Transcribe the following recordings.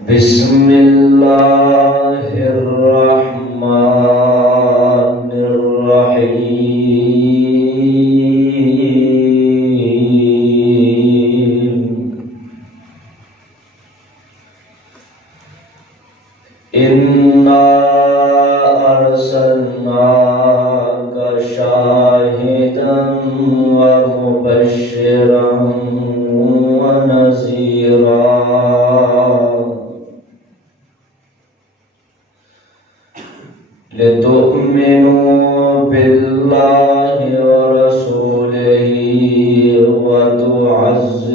بسم اللہ الرحمن الرحیم انا ارسلناک شاہدا ومبشرا ونذیرا لتؤمنوا بالله ورسوله وتعزروه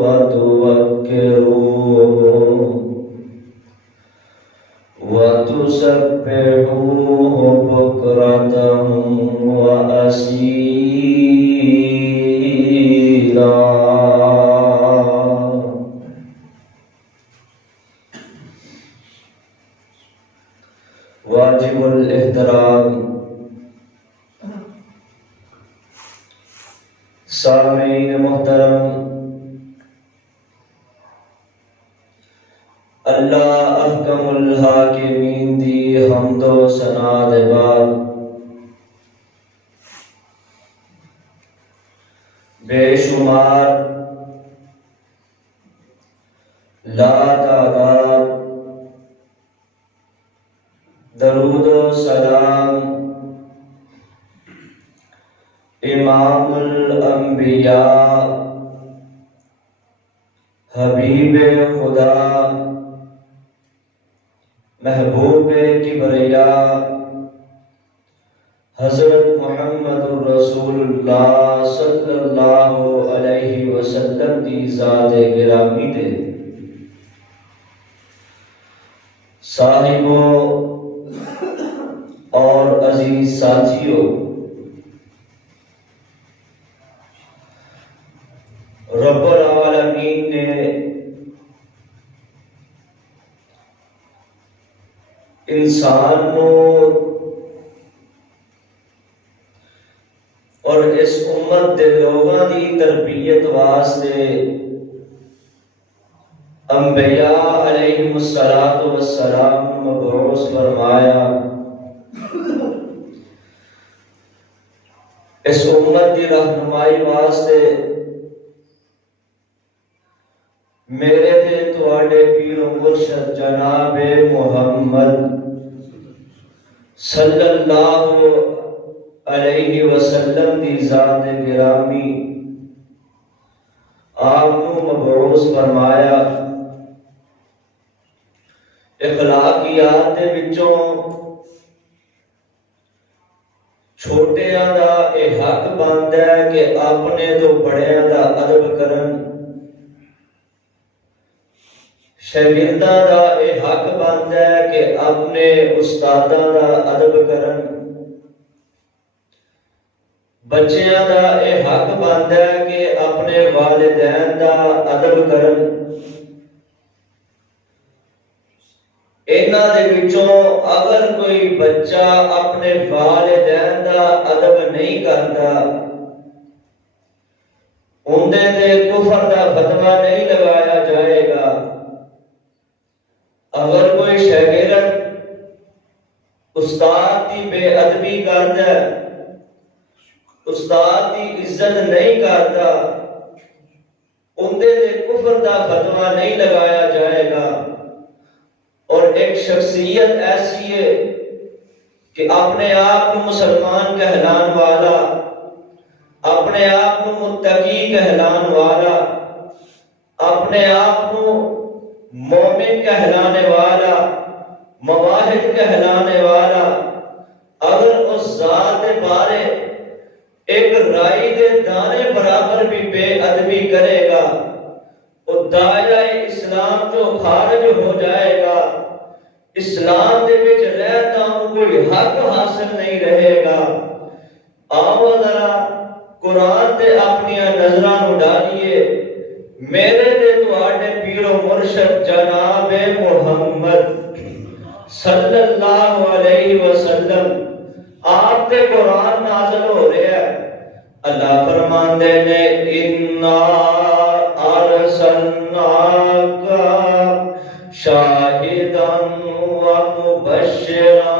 وتوقروه وتسبحوه بكرة وأصيلا. واجب الاحترام سامعین محترم، اللہ احکم الحاکمین دی حمد و ثنا دے بعد بے شمار لا تعداد درود و سلام امام الانبیاء حبیب خدا محبوب کبریا حضرت محمد الرسول اللہ صلی اللہ علیہ وسلم دی ذات گرامی دے صاحبوں اور عزیز ساتھیوں، رب العالمین نے انسان کو اور اس امت دے لوگاں دی تربیت واسطے انبیاء علیہم السلام مبعوث فرمایا. اس امت دی رہنمائی واسطے میرے تے تواڈے پیر و مرشد جناب محمد صلی اللہ علیہ وسلم دی ذات گرامی آپ کو مبعوث فرمایا. اخلاقیات دے وچوں چھوٹیاں دا اے حق بندا ہے کہ اپنے تو بڑیاں دا ادب کرن، شاگرداں دا اے حق بندا ہے کہ اپنے استاداں دا ادب کرن، بچیاں دا اے حق بندا ہے کہ اپنے والدین دا ادب کرن. انہاں دے وچوں اگر کوئی بچہ اپنے والدین دا ادب نہیں کرتا، اندے تے کفر دا فتوی نہیں لگایا جائے گا. اگر کوئی شاگرد استاد دی بے ادبی کرتا ہے، استاد دی عزت نہیں کرتا، اندے تے کفر دا فتوی نہیں لگایا جائے گا. اور ایک شخصیت ایسی ہے کہ اپنے آپ کو مسلمان کہلان والا، اپنے آپ کو متقی کہلان والا، اپنے آپ کو مومن کہلانے والا، مواحد کہلانے والا، اگر اس ذات بارے ایک رائی دے دانے برابر بھی بے ادبی کرے گا، وہ دائرہ اسلام جو خارج ہو جائے گا. اسلام دے وچ رہتا ہوں کوئی حق حاصل نہیں رہے گا. آؤ ذرا قرآن تے اپنی نظراں نو ڈالیے. میرے تے تواڈے پیر و مرشد جناب محمد صلی اللہ علیہ وسلم آپ تے قرآن نازل ہو رہا ہے. اللہ فرماندے نے انا ارسلناک شاہدا ومبشرا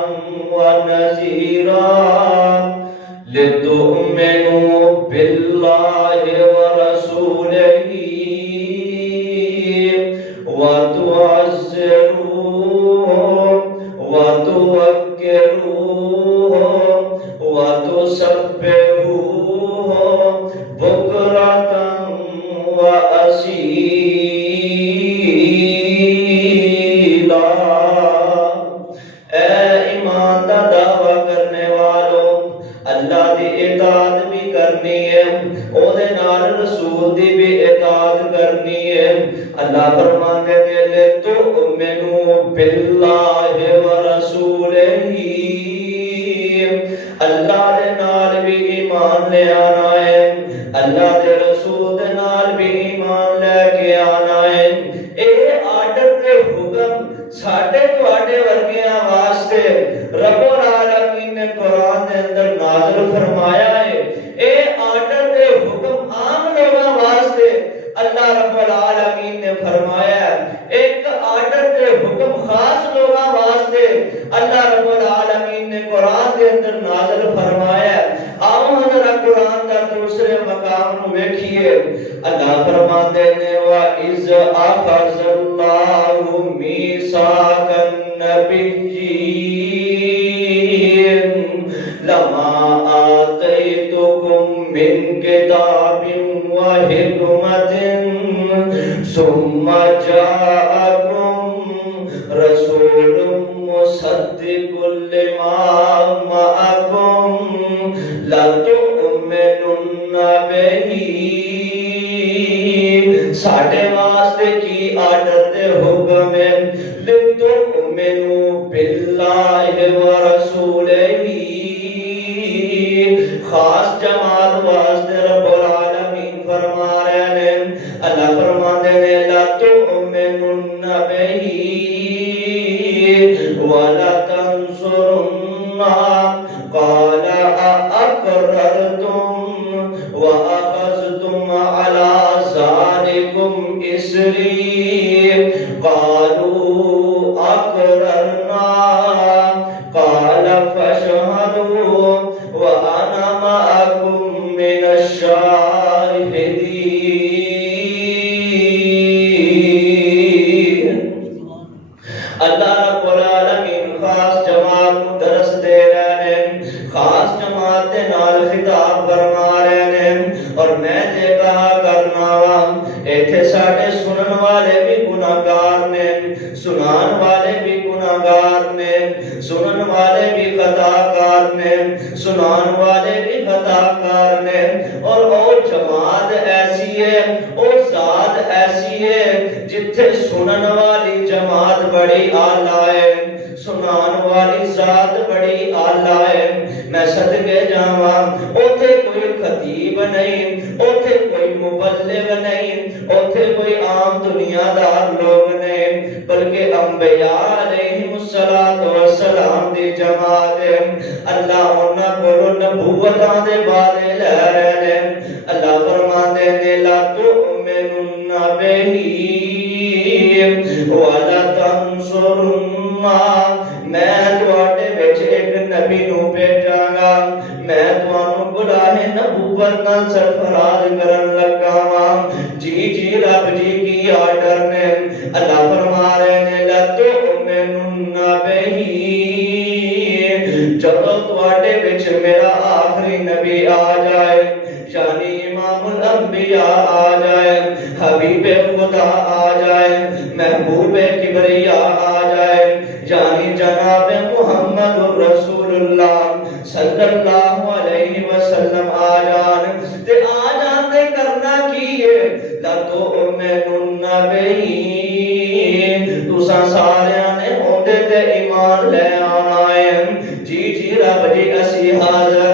ونذیرا لتؤمنوا باللہ ورسولہ وتعزروه وتوقروه وتسبحوه بکرة وأصیلا۔ اے ایمان دا دعویٰ کرنے والوں، اللہ دی اطاعت بھی کرنی ہے، او دے نال رسول دی بھی اطاعت کرنی ہے۔ اللہ فرماندے نے لتؤمنوا باللہ ورسولہ، اللہ دے نال بھی ایمان لے آنا ہے، اللہ دے رسول دے نال بھی ایمان لے کے آنا ہے۔ اے آرڈر تے حکم ساڈے تواڈے ورگیاں واسطے رب العالمین نے قرآن دے اندر نازل فرمایا ہے۔ اے آرڈر تے حکم عام لوگاں واسطے اللہ رب العالمین نے فرمایا ہے۔ ایک آرڈر تے حکم خاص لوگاں واسطے اللہ رب العالمین نے قرآن دے اندر نازل فرمایا ہے۔ آؤ ذرا قرآن دا دوسرے مقام نو ویکھیے۔ اللہ فرماندے نے وَإِذْ أَخَذَ اللَّهُ مِيثَاقَ النَّبِيِّينَ لَمَا آتَيْتُكُم مِّن كِتَابٍ وَحِكْمَةٍ ثُمَّ جَاءَكُم رَّسُولٌ مُصَدِّقٌ لِّمَا مَعَكُمْ لَتُؤْمِنُنَّ بِهِ۔ ساڈے واسطے کی آرڈر تے حکم ہے، لتؤمنوا باللہ ورسولہ، خاص جماعت واسطے رب العالمین فرما رہے ہیں۔ اللہ فرماتے ہیں لتؤمنن بہ وَلَتَنْصُرُنَّهُ قَالَ أَأَقْرَرْتُمْ وَأَخَذْتُمْ عَلَى ذَلِكُمْ إِصْرِي قَالُوا أَقْرَرْنَا قَالَ فَاشْهَدُوا وَأَنَا مَعَكُمْ مِنَ الشَّاهِدِينَ۔ اللہ رب العالمین خاص جماعت کو درس دے رہے ہیں، خاص جماعت دے نال خطاب فرما رہے ہیں۔ اور میں تے کہا کرنا ایتھے ساڈے سنن والے بھی گناہگار نے، سنان والے بھی گناہگار نے، سنن والے بھی خطاکار نے، سنان والے بھی خطاکار نے۔ اور او جماعت ایسی ہے، او ذات ایسی ہے جتھے سنن والی جماعت بڑی اعلیٰ ہے، سنان والی ذات بڑی اعلیٰ ہے۔ میں صدقے جاواں اوتھے کوئی خطیب نہیں، اوتھے کوئی مبلغ نہیں، اوتھے کوئی عام دنیا دار لوگ نہیں، بلکہ انبیاء علیہم السلام دی جماعت ہے۔ اللہ انہاں کولوں نبوتاں دے وعدے لے رہے ہیں۔ اللہ فرماندے نے لَتُؤْمِنُنَّ بِهِ وَلَتَنْصُرُنَّهُ، میں تواڈے وچ ایک نبی نو بھیجاں گا، میں تانوں گناہ نبوت نال سرفراز کرن لگا ہاں۔ جی جی رب جی کی آرڈر نے۔ اللہ فرما رہے ہیں لَتُؤْمِنُنَّ بِهِ، جدوں تواڈے وچ میرا آخری نبی آ جائے، یعنی امام الانبیاء آ جائے، حبیب خدا آ جائے، محبوب کبریا آ جائے، یعنی جناب محمد رسول اللہ صلی اللہ علیہ وسلم آ جان تے آ جان تے کرنا کی ہے لَتُؤْمِنُنَّ بِهِ، تساں ساریاں نے اوندے تے ایمان لے آنا ہے۔ جی جی رب جی اسی حاضر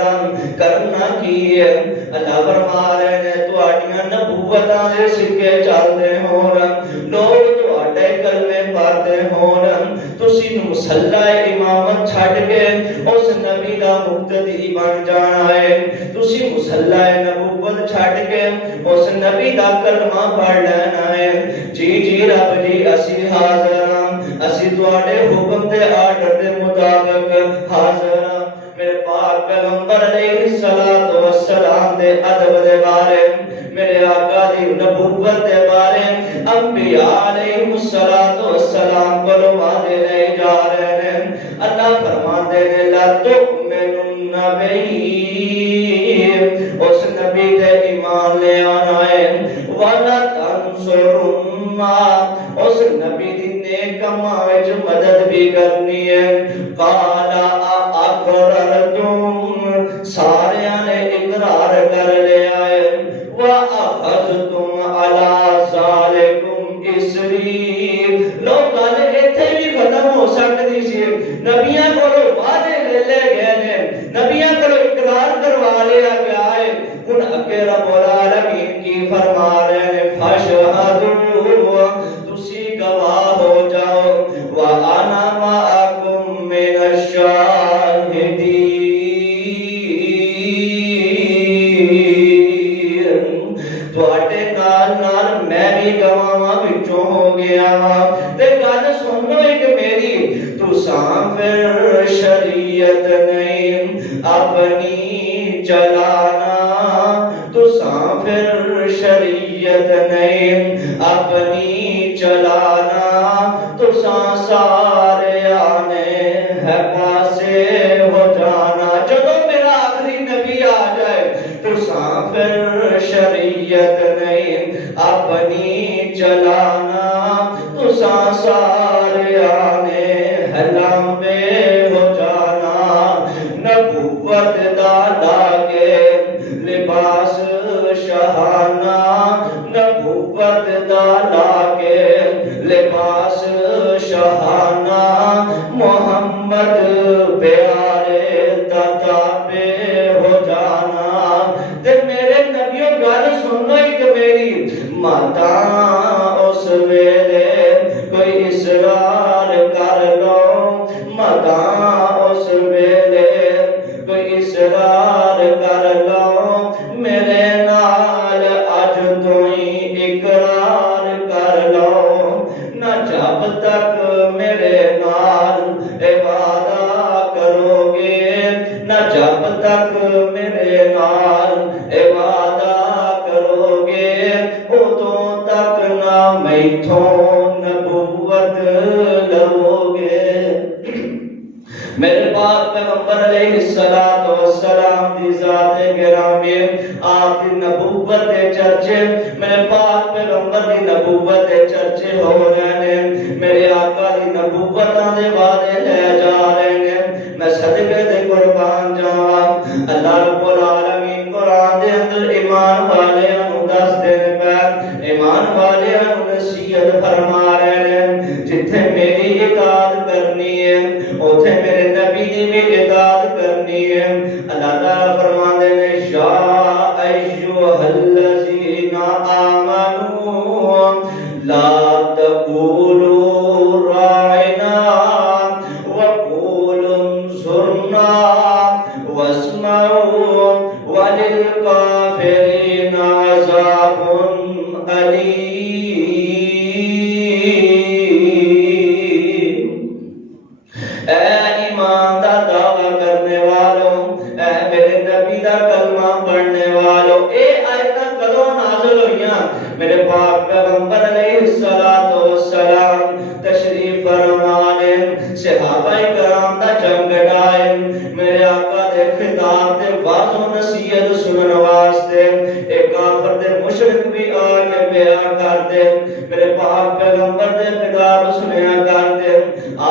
کرنا کی ہے۔ اللہ فرما رہے ہیں تواڈیاں نبوتاں دے سکے چلدے ہون، لوگ تواڈے کلمے پڑھدے ہون، تسی مصلی امامت چھڈ کے اس نبی دا مقتدی بن جانا ہے، تسی مصلی نبوت چھڈ کے اس نبی دا کلمہ پڑھ لینا ہے۔ جی جی رب جی اسی حاضر اسی تواڈے حکم دے آرڈر دے مطابق حاضر ہاں۔ میرے پاک پیغمبر علیہ الصلوۃ والسلام دے ادب دے بارے، میرے آقا دی نبوت دے بارے انبیاء علیہ الصلوۃ والسلام کو وعدے لے جا رہے ہیں۔ اللہ فرماتے ہیں لا تؤمنن بی، اس نبی دے ایمان لے آنا ہے، ولا تنصرن، اس نبی دی نیک کماں وچ مدد بھی کرنی ہے۔ قال اقررتم، سارے نے اقرار کر لیا ہے، وَأَخَذْتُمْ عَلَىٰ ذَلِكُمْ إِصْرِي، لوگ گل ایتھے بھی ختم ہو سکتی سی، نبیاں کولوں وعدے لے لے گئے نے، نبیاں کولوں اقرار کروا لیا گیا ہے، ہن اگے رب العالمین کی فرما رہے ہیں فَاشْهَدُوا، تسی گواہ ہو جاؤ، وَأَنَا مَعَكُمْ مِنَ الشَّاهِدِينَ، تواڈے نال نال میں بھی گواہاں وچوں ہو گیا ہاں۔ تے گل سن لو ایک میری، تساں پھر شریعت نہیں اپنی چلانا، تساں پھر شریعت نہیں اپنی چلانا، تساں سارے آنے ہے پاسے ہو جانا، جدو میرا آخری نبی آ جائے تساں پھر شریعت نہیں اپنی چلانا، تساں سارے آنے ہے لمبے ہو جانا، نبوت دا لاگے لباس شہانہ، نبوت دا لاگے لباس شہانہ، محمد پیارے دا تابع ہو جانا۔ تے میرے نبیوں گل سنو ایک میری، ماتاں اس ویلے کوئی اسرار کر لو، ماتاں اس ویلے کوئی اسرار کر لو، میرے نال اج تو ہی اقرار کر لو، نہ جب تک میرے نال وعدہ کرو گے، نہ جب تک میرے نال وعدہ کرو گے، ادوں تک نہ میتھوں نبوت لو گے۔ میرے پاک پیغمبر علیہ الصلوۃ والسلام دی ذات گرامی، آپ دی نبوت دے چرچے، میرے پاک پیغمبر دی نبوت دے چرچے ہو رہے ہیں، میرے آقا دی نبوتاں دے وعدے لے جا رہے ہیں، میں صدقے دے قربان جاواں۔ اللہ رب العالمین قرآن دے اندر ایمان والیاں نوں دس دین پہ، ایمان والیاں نوں نصیحت فرما رہے ہیں، جتھے میری اطاعت کرنی ہے اوتھے میرے نبی دی بھی اطاعت کرنی ہے۔ اللہ تعالیٰ فرماندے نے یا ایھا الذین آمنوا لا تقولوا راعنا وقولوا انظرنا واسمعوا وللکافرین عذاب علیم۔ اے ایمان دا دعویٰ کرنے والوں، اے میرے نبی دا کلمہ پڑھنے والوں، اے آیتاں کدوں نازل ہوئیاں؟ میرے پاک پیغمبر علیہ الصلوۃ والسلام تشریف فرما نے صحابہ کرام دا جنگ ڈائے، میرے آقا دے خطاب دے واضح و نصیحت سنن واسطے ایک کافر دے مشرک بھی آ کے بیان کرتے، میرے پاک پیغمبر دے خطاب سنیا کرتے،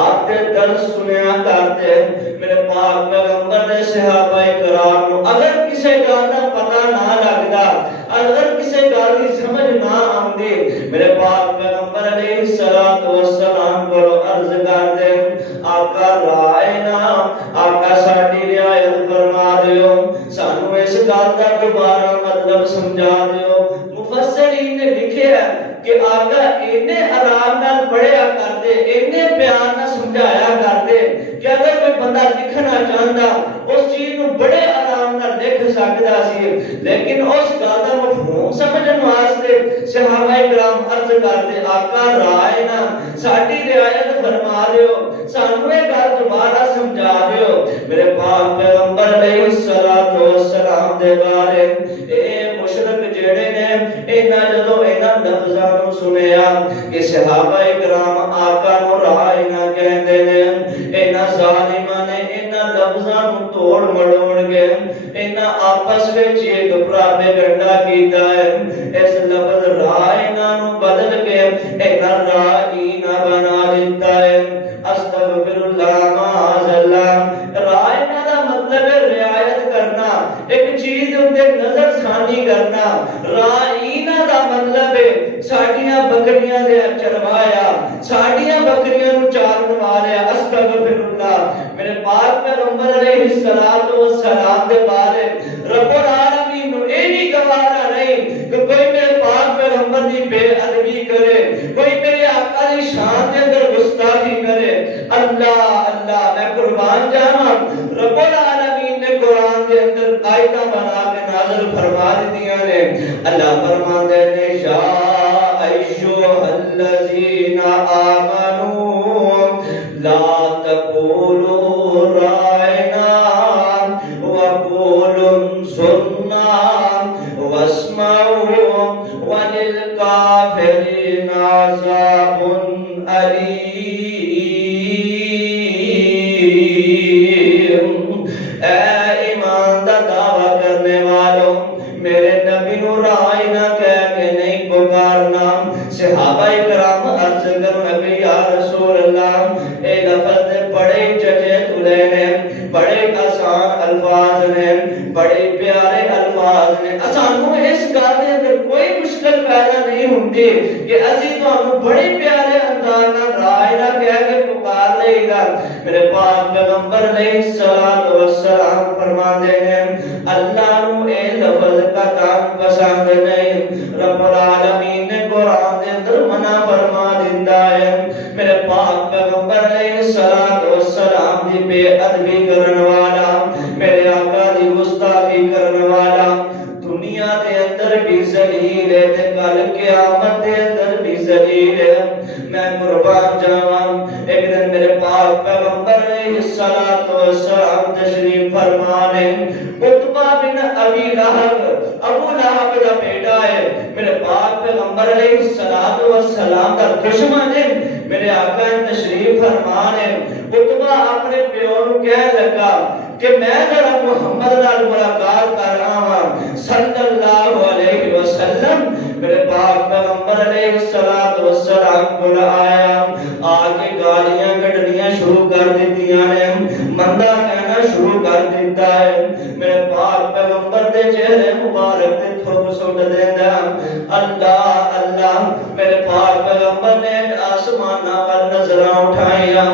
آپ دے درس سنیا کرتے، میرے پاک پیغمبر دے صحابہ کرام نو اگر کسی گل دا پتہ نہ لگدا، اگر کسی گل دی سمجھ نہ آندی، میرے پاک پیغمبر علیہ الصلوۃ والسلام کو عرض کرتے آقا رائنا، آقا ساڈی رعایت فرما دیو، سانو اس گل دا دوبارہ مطلب سمجھا دیو۔ مفسرین نے لکھیا کہ آقا اینے آرام نال پڑھیا کرتے، اینے پیار نال سمجھایا کرتے کہ اگر کوئی بندہ لکھنا چاہتا اس چیز کو بڑے آرام نال لکھ سکتا سی، لیکن اس گل دا مفہوم سمجھن واسطے صحابہ کرام عرض کرتے آقا رائنا، ساڈی رعایت فرما دیو سانو یہ گل دوبارہ سمجھا دیو میرے پاک پیغمبر علیہ الصلوۃ والسلام دے بارے اے مشرک جڑے نے انہاں جدوں انہاں لفظاں نوں سنیا کہ صحابہ کرام آقا نوں رائنا کہندے نے انہاں ظالماں نے انہاں لفظاں نوں توڑ مڑوڑ کے انہاں آپس وچ ایک پراپیگنڈا کیتا ہے اس لفظ رائنا نوں بدل کے انہاں رائنا بنا دیتا ہے استغفر اللہ معاذ اللہ رائنا دا مطلب ہے رعایت کرنا ایک چیز تے نظر ثانی کرنا رائنا دا مطلب ہے ساڈیاں بکریاں دے چروایا ساڈیاں بکریاں نوں چارن والے استغفر اللہ میرے پاک پیغمبر علیہ الصلوۃ والسلام دے بارے رب العالمین نوں اے بھی گوارا نہیں کہ کوئی میرے پاک پیغمبر دی بے ادبی کرے کوئی میرے آقا دی شان دے اندر گستاخی کرے اللہ اللہ میں قربان جاواں رب العالمین نے قرآن دے اندر آیتاں بنا کے نازل فرما دتیاں نے اللہ فرماندے نے یا ایھا الذین آمنوا لا تقولوا رائنا وقولوا انظرنا واسمعوا وللکافرین عذاب علیم اے ایمان دا دعویٰ کرنے والوں میرے نبی نو رائنا کہہ کے نہیں پکارنا صحابہ کرام عرض کرنے کہ یا رسول اللہ اے لفظ دے بڑے چچے تلے نے بڑے آسان الفاظ نے بڑے پیارے الفاظ نے اسانو اس گل دے اندر کوئی مشکل پیدا نہیں ہوندی کہ اسی تانوں بڑے پیارے انداز نال رائنا کہہ کے پکار لے گا میرے پاک پیغمبر علیہ الصلوۃ والسلام فرماندے ہیں اللہ نو اے لفظ کا کام پسند نہیں رب العالمین نے قرآن دے اندر منع فرما دیتا ہے میرے پاک پیغمبر علیہ الصلوۃ والسلام دی بے ادبی کرن والا میرے آقا دی گستاخی کرن والا دنیا دے اندر بھی ذلیل ہے تے کل قیامت دے اندر بھی ذلیل ہے میں قربان جاواں ایک دن میرے پاک پیغمبر علیہ الصلوۃ والسلام تشریف فرما نے عتبہ بن ابی لہب ابو لہب کا بیٹا ہے میرے پاک پیغمبر علیہ الصلوۃ والسلام کا دشمن ہے میرے آقا تشریف فرما نے عتبہ اپنے پیو نوں کہہ لگا کہ میں ذرا محمد نال ملاقات کر رہا ہوں صلی اللہ علیہ وسلم میرے پاک پیغمبر علیہ الصلوۃ والسلام کو آیا آگے گالیاں کڈنیاں شروع کر دتیاں نے مندا کہنا شروع کر دیتا ہے میرے پاک پیغمبر دے چہرے مبارک تے تھوک سٹ دیندا اللہ اللہ میرے پاک پیغمبر نے آسماناں ول نظراں اٹھائیاں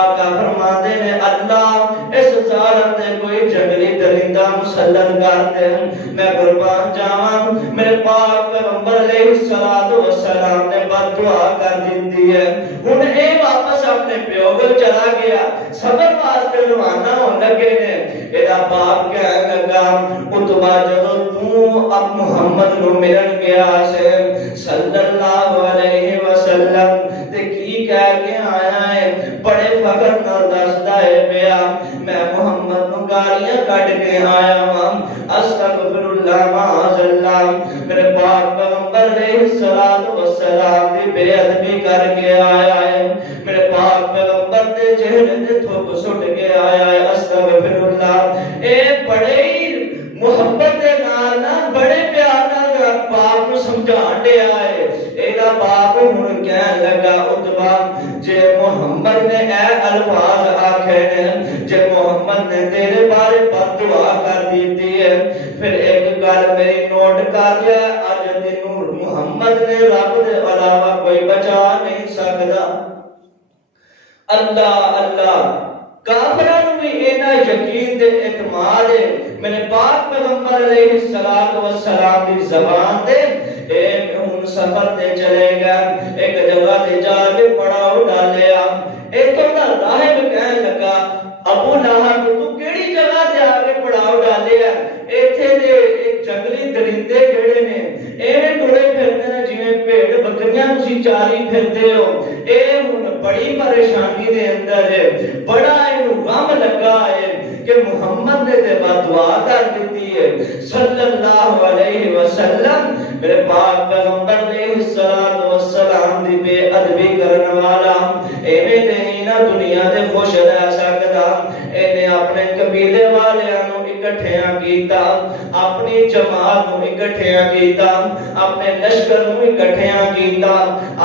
آقا فرماندے نے اللہ اس ظالم تے کوئی جنگلی درندہ مسلط کر دے میں قربان جاواں میرے پاک پیغمبر علیہ الصلوۃ والسلام نے بد دعا کر دی ہے ہن اے واپس اپنے پیو کول چلا گیا سفر واسطے روانہ ہون لگے نے ایدا باپ کہنے لگا عتبہ جدوں تو اب محمد نو ملن گیا سے صلی اللہ علیہ وسلم تے کی کہہ کے آیا ہے بڑے فخر نال دسدا ہے پیا میں محمد نو گالیاں کڈ کے آیا ہاں استغفر اللہ معاذ اللہ میرے پاک پیغمبر علیہ الصلوۃ والسلام دی بے ادبی کر کے آیا ہے میرے پاک پیغمبر دے چہرے تے تھوک سٹ کے آیا ہے استغفر اللہ اے بڑے محبت دے نال نا بڑے پیار نال باپ نو سمجھان دے آئے ایدا باپ ہن کہن لگا عتبہ جے محمد نے اے الفاظ آکھے نے جے محمد نے تیرے بارے بد دعا کر دیتی ہے پھر ایک گل میری نوٹ کر لیا اج تینوں محمد نے رب دے علاوہ کوئی بچا نہیں سکدا اللہ اللہ کافراں نوں بھی اینا یقین تے اعتماد ہے میرے پاک پیغمبر علیہ الصلوۃ والسلام دی زبان تے اے ہن سفر تے چلے گا ایک جگہ تے جا کے پڑاؤ ڈالیا ایتھوں دا راہب کہن لگا ابو لہب تو کیڑی جگہ تے آ کے پڑاؤ ڈالیا ایتھے دے ایک جنگلی درندے جڑے نے ایویں ٹرے پھردے نے جویں بھیڑ بکریاں تسی چاری پھردے ہو اے بڑی پریشانی دے اندر ہے، بڑا اینو غم لگا ہے کہ محمد نے تے دعا کر دیتی ہے صلی اللہ علیہ وسلم، میرے پاک پیغمبر علیہ السلام دی بے ادبی کرنے والا ایویں تے نہیں نہ دنیا دے خوش رہ سکدا، اینے اپنے قبیلے والیاں نو اکٹھیاں کیتا، اپنی جماعت نو اکٹھیاں کیتا، اپنے لشکر نو اکٹھیاں کیتا،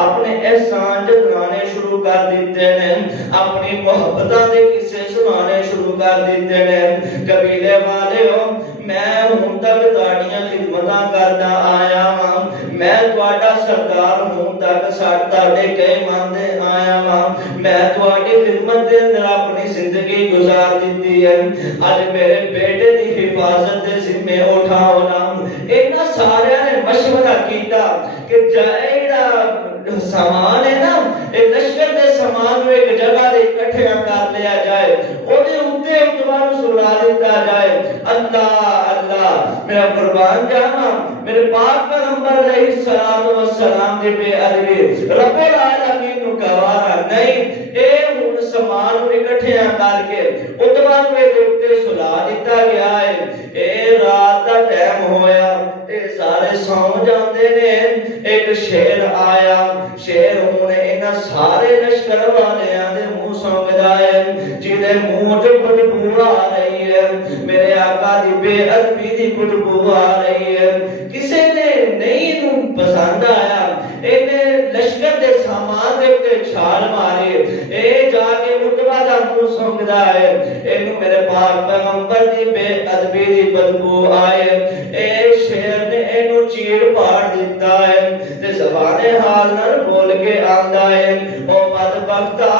اپنے احسان جتلانے شروع کر دیتے نے، اپنی محبتاں دے قصے سنانے شروع کر دیتے نے۔ قبیلے والےو میں ہن تک تہاڈیاں خدمتاں کردا آیا ہاں، میں تہاڈا سردار ہن تک تہاڈے کہے مانتے آیا ہاں، میں تہاڈی خدمت دے اندر اپنی زندگی گزار دیتی ہے، اج میرے بیٹے دی حفاظت دے ذمے اٹھاؤ نا۔ انہاں سارے نے مشورہ کیتا کہ جائیڑا سامان ہے نا، اے لشکر دے سامان نو ایک جگہ دے اکٹھے کر لیا جائے، اودے اوتے اتوار سلا دیتا جائے۔ اللہ اللہ میرا قربان جاواں، میرے پاک پیغمبر علیہ السلام دی بے ادبی رب العالمین نو گوارا نہیں، اے ہن سامان نو اکٹھے کر کے اتوار دے اوتے سلا دیتا گیا ہے۔ اے رات دا ٹائم ہویا، اے سارے سو جاندے نے، ایک شیر آیا، شیر ہن انہاں سارے لشکر والیاں دے منہ سونگدا ہے، جدے منہ چ بدبو آ رہی ہے، میرے آقا دی بے ادبی دی بدبو آ رہی ہے، کسے نے نہیں نو پسند آیا، اینے لشکر دے سامان دے تے چھال ماری، اے جا کے اتبا دا منہ سونگدا ہے، اینو میرے پاک پیغمبر دی بے ادبی دی بدبو آئے، اے شیر نے اینو چیڑ پاڑ دیتا ہے تے زبان حال نال بول کے آندا ہے، او بدبختا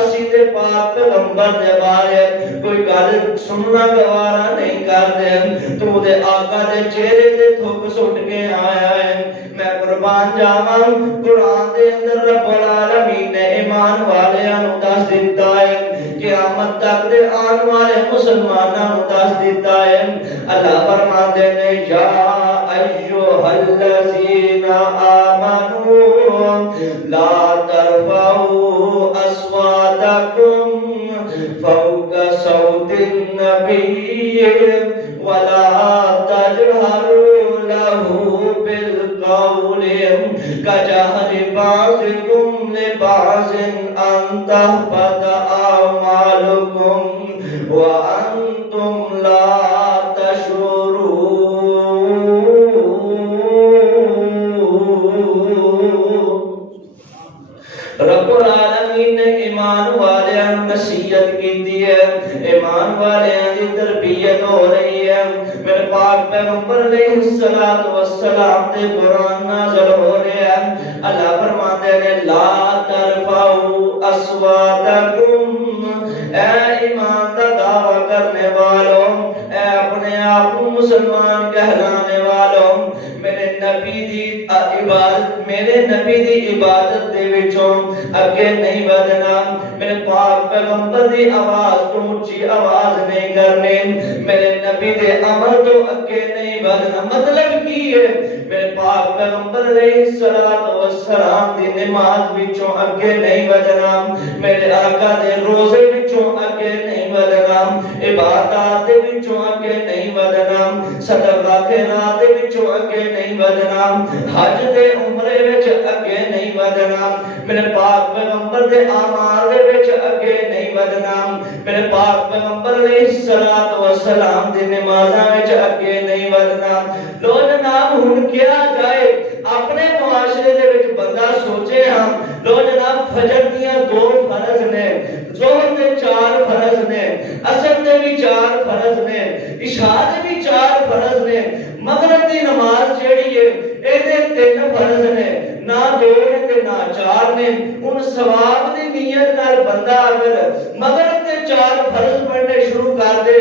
اسی تے پاک پیغمبر دے بارے کوئی گل سننا گوارا نہیں کردے، تو دے آقا دے چہرے تے تھوک سٹ کے آیا ہے۔ میں قربان جاواں، قرآن دے اندر رب العالمین نے ایمان والیاں نو دس دیتا ہے، قیامت تک دے آن والے مسلماناں نو دس دیتا ہے۔ اللہ فرماتے نے یا ایھا الذین آمنوا لا ترفعوا اصواتکم فوق صوت النبی ولا تجهروا له بالقول كجهر بعضكم لبعض أن تهبط أعمالكم وأنتم لا تشعرون۔ رب العالمین نے ایمان والیاں نصیحت کی ہے، ایمان والیاں دی تربیت ہو رہی ہے، میرے پاک پیغمبر علیہ السلام دے قرآن نازل ہو رہے ہیں۔ اللہ فرماتے ہیں لا ترفعوا اصواتکم، اے ایمان کا دعویٰ کرنے والوں، اے اپنے آپ کو مسلمان کہلانے والوں، میرے نبی دی عبادت، میرے نبی دی عبادت دے وچوں اگے نہیں ودنا، میرے پاک پیغمبر دی آواز تو اونچی آواز نہیں کرنی، میرے نبی دے عمل تو اگے نہیں ودنا۔ مطلب کی ہے؟ میرے پاک پیغمبر علیہ السلام دی نماز وچوں اگے نہیں ودنا، میرے آقا دے روزے وچوں اگے نہیں ودنا، عبادات دے وچوں اگے نہیں ودنا، صدقہ خیرات دے وچوں اگے نہیں ودنا، حج دے عمرے وچ اگے نہیں ودنا، میرے پاک پیغمبر دے اعمال دے وچ اگے نہیں ودنا، میرے پاک پیغمبر علیہ السلام دی نمازاں وچ اگے نہیں ودنا۔ لو جناب ہن کیا جائے، اپنے معاشرے دے وچ بندہ سوچے ہاں، لو جناب فجر دیاں 2 فرض نے، ظہر دے 4 فرض نے، عصر دے بھی 4 فرض نے، عشاء دے بھی 4 فرض نے، مغرب دی نماز جیڑی ہے اے دے 3 فرض نے، نہ 2 نے تے نہ 4 نے۔ ان ثواب دی نیت نال بندہ اگر مغرب دے 4 فرض پڑھنے شروع کر دے،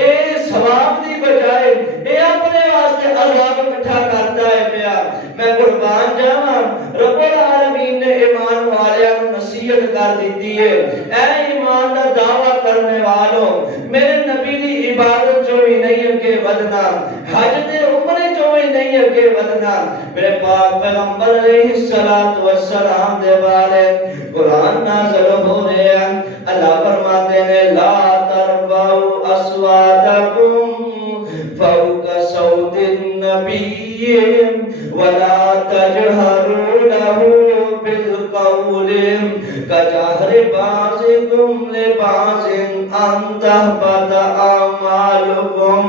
اے ثواب دی بجائے اے اپنے واسطے عذاب اکٹھا کرتا ہے پیا۔ میں قربان جاواں، رب العالمین نے ایمان والیاں نو نصیحت کر دیتی ہے، اے ایمان دا دعویٰ کرنے والوں، میرے نبی دی عبادت جو ہی نہیں اگے ودنا، حج دے عمرے جو ہی نہیں نہیں اگے ودنا. میرے پاک پیغمبر علیہ السلام دے بارے قرآن نازل ہو رہے ہیں. اللہ فرماتے ہیں لا ترفعوا اصواتکم فوق صوت النبی ولا تجهروا له بالقول كجهر بعضكم لبعض أن تهبط أعمالكم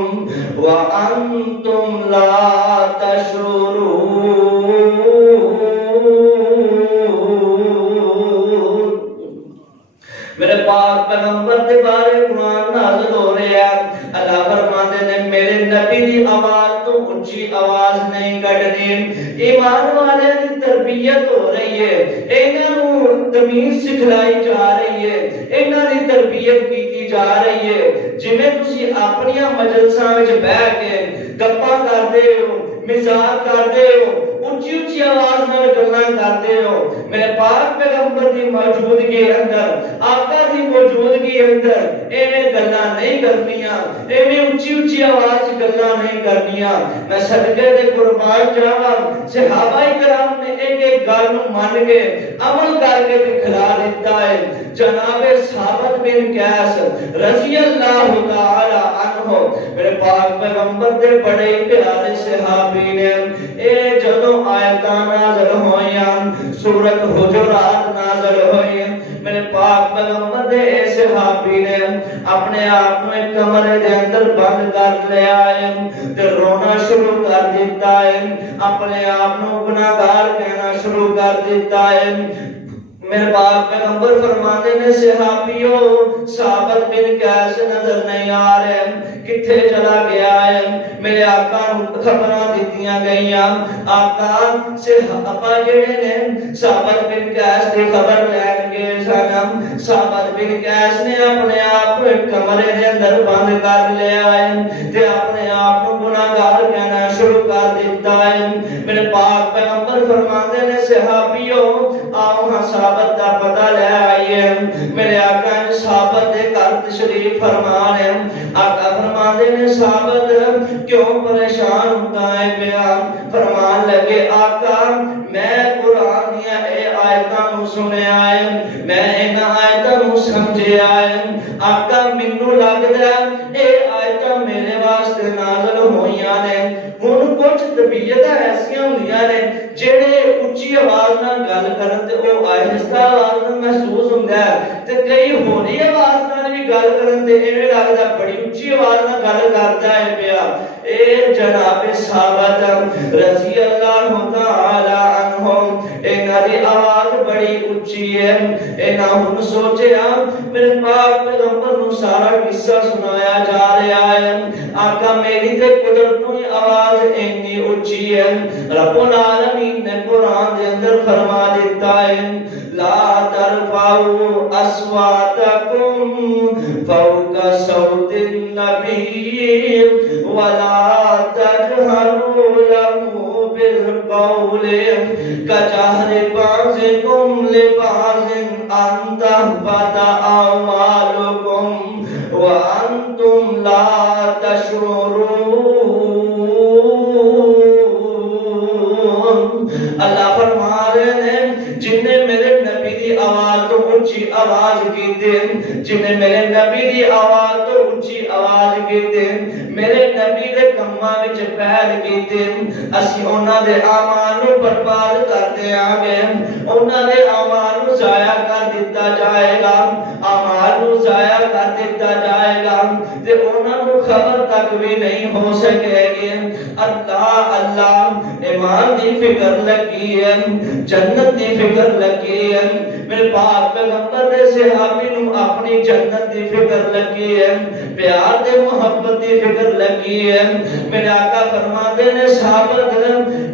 وأنتم لا تشعرون. میرے پاک پیغمبر دے بارے قرآن نازل ہو رہے ہیں. اللہ فرماتے ہیں میرے نبی دی آواز تو اونچی آواز نہیں کڈنی. ایمان والے دی تربیت ہو رہی ہے, انہاں نوں تمیز سکھلائی جا رہی ہے, انہاں دی تربیت کیتی جا رہی ہے. جویں تسی اپنی مجلساں وچ بیٹھ کے گپاں کردے ہو, مزاق کردے ہو, اونچی اونچی آواز نال گلاں کردے ہو, میرے پاک پیغمبر دی موجودگی اندر, آقا دی موجودگی اندر ایویں گلاں نہیں کرنیاں, ایویں اونچی اونچی آواز گلاں نہیں کرنیاں. میں صدقے دے قربان جاواں, صحابہ کرام نے ایک ایک گل نوں من کے عمل کر کے دکھلا دیتا ہے. جناب ثابت بن قیس رضی اللہ تعالی عنہ میرے پاک پیغمبر دے بڑے پیارے صحابی نے. اے جدوں آیتاں نازل ہوئیاں, سورۃ حجرات نازل ہوئی, میرے پاک پیغمبر دے اے صحابی نے اپنے آپ کو ایک کمرے دے اندر بند کر لیا ہے تے رونا شروع کر دیتا ہے, اپنے آپ کو گناہگار کہنا شروع کر دیتا ہے. میرے پاک پیغمبر فرماتے نے صحابیوں ثابت بن قیس نظر نہیں آ رہے, کتھے چلا گیا ہے. میرے آقا نوں خبراں دتیاں گئیاں, آقا صحابہ جڑے نے ثابت بن قیس دی خبر لین گئے سن. ثابت بن قیس نے اپنے آپ کو ایک کمرے دے اندر بند کر لیا ہے تے اپنے آپ کو گناہگار کہنا شروع کر دیتا ہے. میرے پاک پیغمبر فرماتے نے صحابیوں آؤ ہاں ثابت دا پتہ لے آئیے. میرے آقا نے ثابت دے گھر تشریف فرما رہے. آقا فرماتے نے ثابت کیوں پریشان ہوتا ہے پیا؟ فرمان لگے آقا میں قرآن دیا اے آیتاں نوں سنیا ہے, میں انہاں آیتاں نوں سمجھیا ہے. آقا مینوں لگدا اے آیتاں میرے واسطے نازل ہوئیاں نے. ہن کچھ طبیعتاں ایسیاں ہوندیاں نے جڑے اونچی آواز نال گل کرن تے او آہستہ آواز نال محسوس ہوندا ہے, تے کئی ہولی آواز نال بھی گل کرن تے ایویں لگدا بڑی اونچی آواز نال گل کردا ہے پیا. اے جناب ثابت رضی اللہ تعالی عنہ انہاں دی آواز بڑی اونچی ہے. انہاں ہن سوچیا میرے پاک پیغمبر نوں سارا قصہ سنایا جا رہا ہے. آقا میری تے قدرت نوں آواز اتنی اونچی ہے. رب العالمین نے قرآن دے اندر فرما دیتا ہے لا ترفعوا اصواتکم فوق صوت النبی ولا تجهروا له بالقول كجهر بعضكم لبعض أن تهبط أعمالكم وأنتم لا تشعرون. اللہ فرما رہے ہیں جن نے میرے نبی دی آواز تو اونچی آواز کی دے, جن نے میرے نبی دی آواز تو اونچی آواز کی دے, میرے نبی دے کماں وچ پہل کیتے, اسی انہاں دے اعمال نوں برباد کر دیاں گے, انہاں دے اعمال نوں ضائع کر دتا جائے گا, اعمال نوں ضائع کر دتا جائے گا تے انہاں نوں خبر تک بھی نہیں ہو سکے گی. اللہ اللہ ایمان دی فکر لگی ہے, جنت دی فکر لگی ہے. میرے پاک پیغمبر دے صحابی نوں اپنی جنت دی فکر لگی ہے, پیار دے محبت دی فکر لگی ہے. میرے آقا فرماتے نے ثابت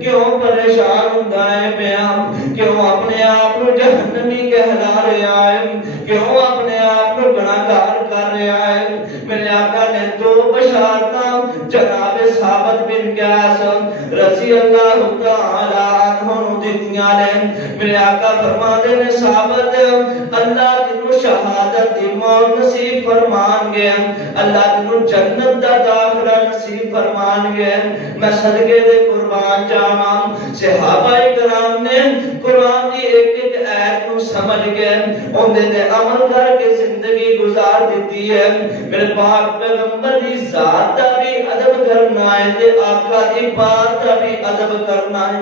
کیوں پریشان ہوندا ہے پیا, کیوں اپنے آپ کو جہنمی کہلا رہا ہے, کیوں اپنے آپ کو گناہگار کر رہا ہے. میرے آقا نے دو بشارتاں جناب ثابت بن قیس رضی اللہ تعالی عنہ نوں دتیاں نے. میرے آقا فرماتے نے ثابت اللہ دی شہادت دی موت نصیب فرمان گے اللہ انہوں جنت دا داخلہ نصیب فرمان گے میں صدقے دے قربان جاواں صحابہ کرام نے قرآن دی ایک ایک آیت کو سمجھ گئے اندے دے عمل کر کے زندگی گزار دیتی ہے میرے پاک پیغمبر دی ذات دا بھی ادب کرنا ہے تے آقا دی بات دا بھی ادب کرنا ہے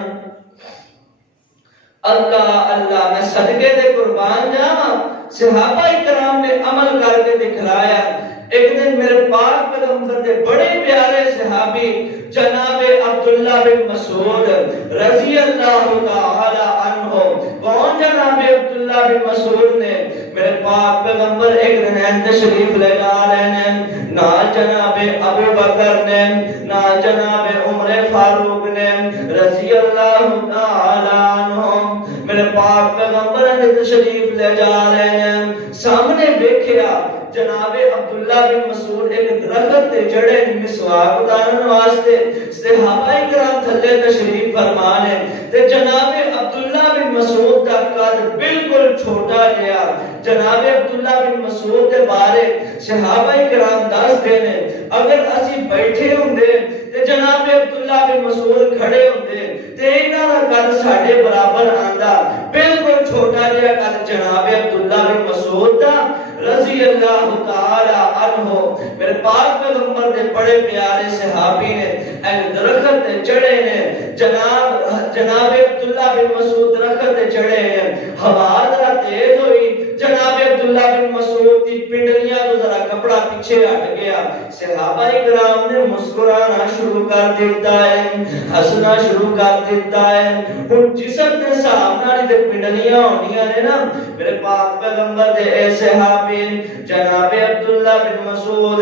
اللہ اللہ میں صدقے دے قربان جاواں صحابہ کرام نے عمل کر کے دکھلایا ایک دن میرے پاک پیغمبر دے بڑے پیارے صحابی جناب عبداللہ بن مسعود رضی اللہ تعالی عنہ کون جناب عبداللہ بن مسعود نے میرے پاک پیغمبر ایک دن تشریف لے جا رہے ہیں نہ جناب ابو بکر نے نہ جناب عمر فاروق نے رضی اللہ تعالی عنہ میرے پاک پیغمبر نے تشریف لے جا رہے ہیں سامنے دیکھیا جناب عبداللہ بن مسعود ایک درخت تے چڑھے مسواک اتارن واسطے صحابہ کرام تھلے تشریف فرمانے تے جناب عبداللہ بن مسعود دا قد بالکل چھوٹا گیا جناب عبداللہ بن مسعود دے بارے صحابہ کرام دس دینے اگر اسی بیٹھے ہوندے تے جناب عبداللہ بن مسعود کھڑے ہوندے تے انہاں دا قد ساڈے برابر آندا بالکل چھوٹا جہا قد جناب عبداللہ بن مسعود دا رضی اللہ تعالی عنہ میرے پاک پیغمبر دے بڑے پیارے صحابی نے ایک درخت تے چڑھے نے جناب عبداللہ بن مسعود درخت تے چڑھے ہیں ہوا ذرا تیز ہوئی جناب عبداللہ بن مسعود کی پنڈلیاں تو ذرا کپڑا پیچھے ہٹ گیا صحابہ کرام نے مسکرانا شروع کر دیتا ہے ہنسنا شروع کر دیتا ہے ان جسم کے سامنے دے پنڈلیاں ہونیاں نے نا میرے پاک پیغمبر دے اے صحابی جناب عبداللہ بن مسعود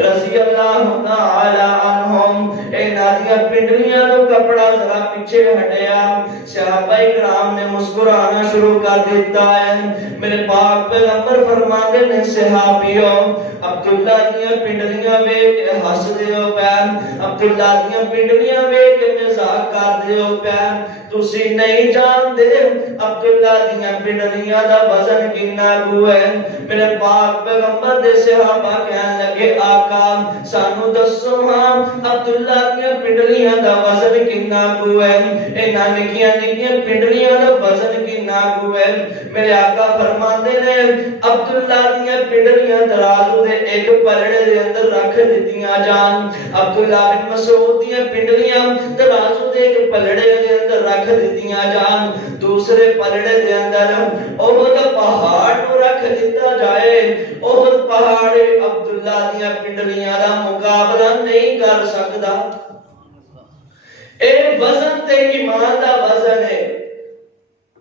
رضی اللہ تعالی عنہم اے نادیاں پنڈلیاں تو کپڑا ذرا پیچھے ہٹیا صحابہ کرام نے مسکرانا شروع کر دیتا ہے میرے پاک پیغمبر فرماتے نے صحابیوں عبداللہ دیاں پنڈلیاں ویکھ کے ہس دیو پے عبداللہ دیاں پنڈلیاں ویکھ کے مزاق کر دیو پے تسی نہیں جاندے عبداللہ دیاں پنڈلیاں دا وزن کنا کو ہے میرے پاک پیغمبر دے صحابہ کہنے لگے آقا سانو دسو ہاں عبداللہ دیاں پنڈلیاں دا وزن کنا کو ہے انہاں نکیاں نکیاں پنڈلیاں دا وزن کنا کو ہے میرے آقا فرماندے نے عبداللہ دیاں پنڈلیاں ترازو دے ایک پلڑے دے اندر رکھ دتیاں جان عبداللہ بن مسعود دیاں پنڈلیاں ترازو دے ایک پلڑے دے اندر رکھ دتیاں جان دوسرے پلڑے دے اندر احد پہاڑ کو رکھ دیتا جائے احد پہاڑ عبداللہ دیاں پنڈلیاں دا مقابلہ نہیں کر سکتا اے وزن تے ایمان دا وزن ہے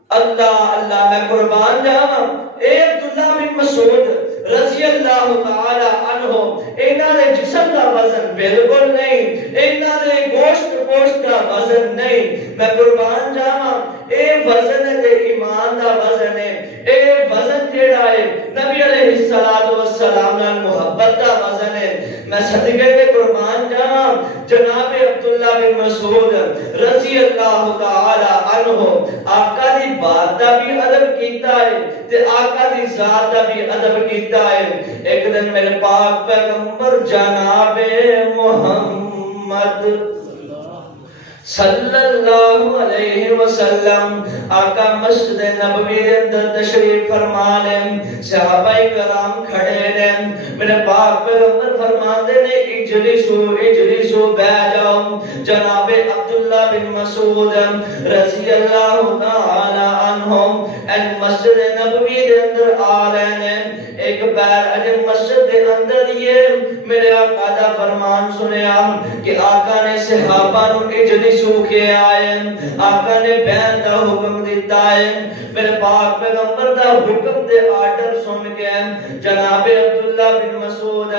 اللہ اللہ میں قربان جاواں اے عبداللہ بن مسعود رضی اللہ تعالی عنہ انہاں دے جسم دا وزن بالکل نہیں انہاں دے گوشت پوشت دا وزن نہیں میں قربان جاواں اے وزن تے ایمان دا وزن ہے اے وزن جیڑا ہے نبی علیہ الصلوۃ والسلام نال محبت دا وزن ہے میں صدقے دے قربان جاواں جناب عبداللہ بن مسعود رضی اللہ تعالی عنہ آقا دی بات دا بھی ادب کیتا ہے تے آقا دی ذات دا بھی ادب کیتا ہے ایک دن میرے پاک پیغمبر جناب محمد صلی اللہ علیہ وسلم آقا مسجد نبوی دے اندر تشریف فرمانے صحابہ کرام کھڑے نے میرے پاک پیغمبر فرماتے نے اجلسو بیٹھ جاؤ جناب عبداللہ بن مسعود رضی اللہ تعالی عنہم مسجد نبوی دے اندر آ رہے ہیں ایک بار اجے مسجد دے اندر یہ میرے آقا دا فرمان سنیا کہ آقا نے صحابہ نو اجلسو کے آئے آقا نے بیان دا حکم دیتا ہے میرے پاک پیغمبر دا حکم دے آرڈر سن کے جناب عبداللہ بن مسعود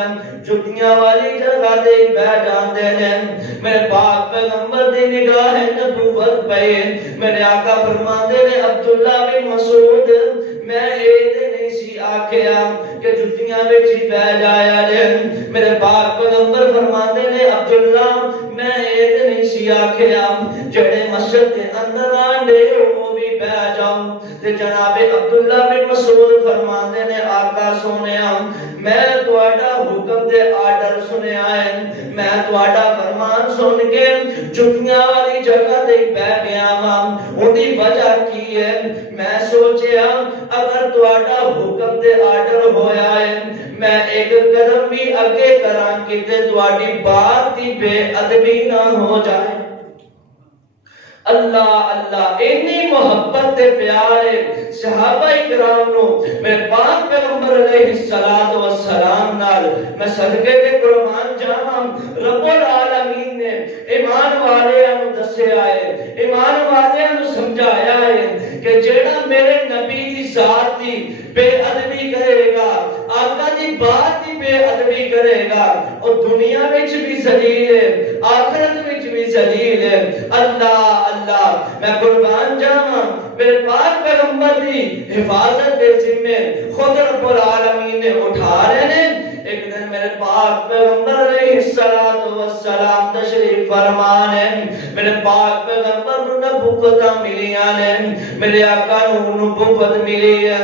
جھکیاں والی جگہ دے بیٹھ جاندے ہیں میرے پاک پیغمبر دی نگاہ نبوت پہ میرے آقا فرماندے نے عبداللہ بن مسعود میں ایدے نہیں سی آکھیا کہ جھکیاں وچ ہی بیٹھ جایا جے میرے پاک پیغمبر فرماندے نے عبداللہ میں ایدے نہیں سی آکھیا جڑے مسجد دے اندر آندے وہ بھی بیٹھ جاؤ تے جناب عبداللہ بن مسعود فرماندے نے آقا سونیا میں تواڈا حکم دے آرڈر سنیا ہے، میں تواڈا فرمان سن کے جتیاں والی جگہ تے بیٹھ گیا ہاں۔ اودی وجہ کی ہے؟ میں سوچیا اگر تواڈا حکم دے آرڈر ہویا ہے میں ایک قدم بھی اگے کراں کتے تواڈی بات دی بے ادبی نہ ہو جائے۔ اللہ اللہ اتنی محبت تے پیار ہے صحابہ کرام نو میرے پاک پیغمبر علیہ الصلوۃ والسلام نال میں صدقے تے قربان جاواں۔ رب العالمین نے ایمان والیاں نو دسیا ہے، ایمان والیاں نو سمجھایا ہے کہ جیڑا میرے نبی دی ذات دی بے ادبی کرے گا، آقا دی بات دی بے ادبی کرے گا، اور دنیا وچ بھی ذلیل ہے آخرت وچ بھی ذلیل ہے۔ اللہ اللہ میں قربان جاواں میرے پاک پیغمبر دی حفاظت دے ذمے خود رب العالمین نے اٹھا رہے نے۔ ایک دن میرے پاک پیغمبر علیہ الصلوۃ والسلام تشریف فرمان ہے، میرے پاک پیغمبر نو نبوت ملیاں نے، میرے آقا نو نبوت ملی ہے،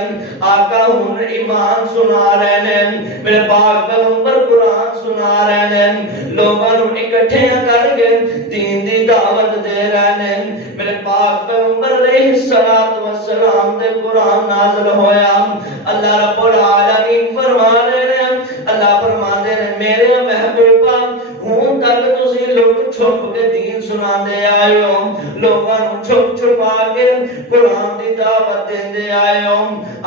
آقا ہن ایمان سنا رہے نے، میرے پاک پیغمبر قرآن سنا رہے ہیں، لوگوں نو اکٹھے کر کے دین دی دعوت دے رہے ہیں۔ میرے پاک پیغمبر علیہ الصلوۃ والسلام دے قرآن نازل ہویا، اللہ رب العالمین فرما رہے ہیں، اللہ فرماتے ہیں میرے محبوبہ ہوں تک تسی لوگ چھپ کے دین سنا دے آئے ہو، لوگوں چھپ چھپا کے قرآن دی دعوت دیندے آئے ہو،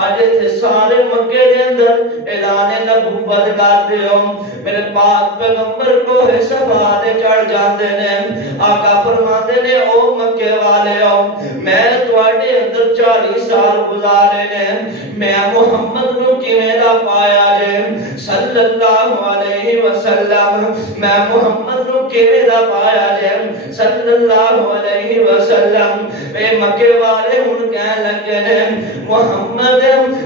آج تھے سارے مکے دے اندر اعلان نبوت کرتے ہو۔ میرے پاک پیغمبر کو صفا دے چڑھ جاندے نے، آقا فرماتے نے او مکے والے ہو میں تواڈے اندر 40 سال گزارے نے، میں محمد نو کیویں دا پایا جے صلی اللہ علیہ وسلم، میں محمد نو کیویں دا پایا جے صلی اللہ علیہ وسلم۔ اے مکے والے ہن کہن لگے نے محمد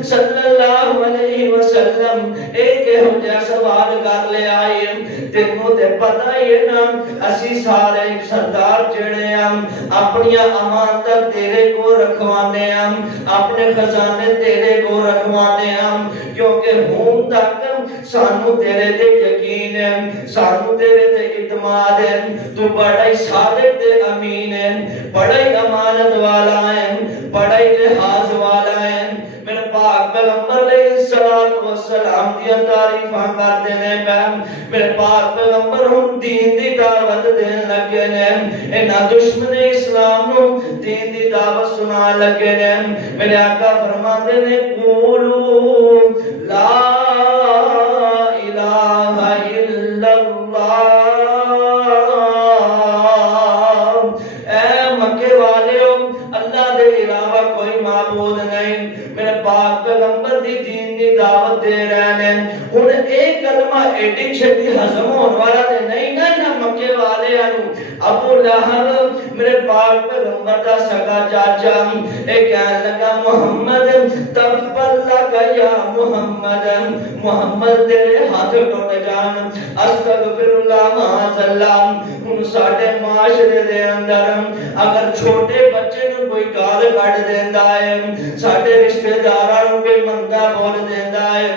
صلی اللہ علیہ وسلم ایک ہو جا سوال کر لے آئے، تینوں تے پتہ ہی ہے نا اسی سارے سردار جڑے ہم اپنی امانت تیرے کو رکھوانے ہم، اپنے خزانے تیرے کو رکھوانے ہم، کیونکہ ہون تک سانو تیرے تے یقین ہے، سانو تیرے تے اعتماد ہے، تو بڑا ہی صادق تے امین ہے، بڑا ہی امانت والا ہے، بڑا ہی لحاظ والا ہے۔ میرے پاک پیغمبر علیہ الصلوۃ والسلام دی تعریفاں کرتے نے پہ، میرے پاک پیغمبر ہن دین دی دعوت دین لگے نے، انہاں دشمن اسلام نو دین دی دعوت سنا لگے نے۔ میرے آقا فرماتے نے قولوا لا الہ الا اللہ، اے مکے والے اللہ دے علاوہ کوئی معبود نہیں، میرے پاک پیغمبر دی دین دی دعوت دے رہے ہیں۔ ہن ایک کلمہ ایڈی چھتی ہضم ہونے والا تے نہیں نا مکے والے ابو لہب میرے پاک پیغمبر دا سگا چاچا اے کہنے لگا محمد تبت لک یا محمد، محمد تیرے ہاتھ ٹوٹ جان، استغفر اللہ معاذ اللہ۔ ہن ساڈے معاشرے دے اندر اگر چھوٹے بچے نوں کوئی گال کڈ دیندا ہے، ساڈے رشتہ داراں نوں کوئی مندا بول دیندا ہے،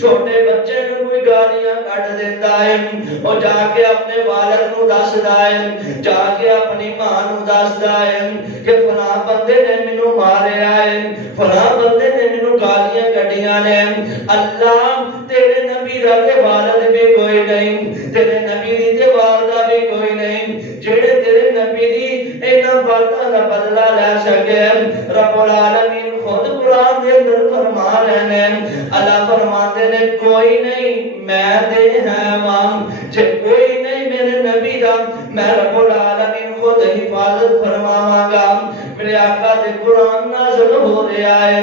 چھوٹے بچے نوں کوئی گالیاں کڈ دیندا ہے، او جا کے اپنے والد نوں دسدا ہے، جا کے اپنی ماں نوں دسدا ہے کہ فلاں بندے نے مینوں ماریا ہے، فلاں بندے نے مینوں گالیاں کڈیاں نے۔ اللہ تیرے نبی دا تے والد بھی کوئی نہیں، تیرے نبی دی تے والدہ بھی کوئی نہیں جڑے تیرے نبی دی انہاں باتاں دا بدلہ لے سکے۔ رب العالمین خود قرآن دے اندر فرما رہے ہیں، اللہ فرماتے نے کوئی نہیں میں دے حیوان، جے کوئی نہیں میرے نبی دا میں رب العالمین خود حفاظت فرماواں گا۔ میرے آقا دے قرآن نازل ہو رہا ہے،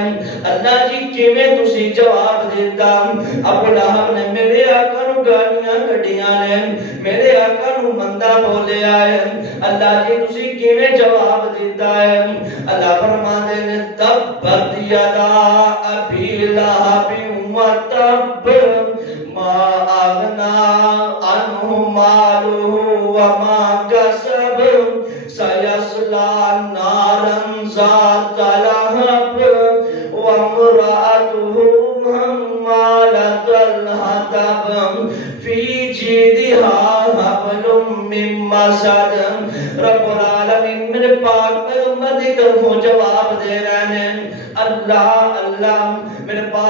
اللہ جی کیویں تسی جواب دیتا؟ ابو لہب نے میرے آقا نوں گالیاں کڈیاں نے، میرے آقا نوں مندا بولیا ہے، اللہ جی تسی کیویں جواب دیتا ہے؟ اللہ فرماتے نے تبت یدا ابی لہب وتب ما اغنی عنہ مالہ وما کسب سیصلی نارا ذات لہب وامرأتہ حمالۃ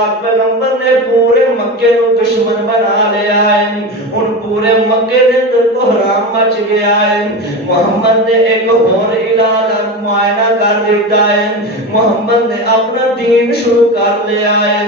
پاک پیغمبر نے پورے مکے نو دشمن بنا لیا ہے، ان پورے مکے دے اندر کوہرام مچ گیا ہے۔ محمد نے ایک اور علاج معائنہ کر دیتا ہے، محمد نے اپنا دین شروع کر لیا ہے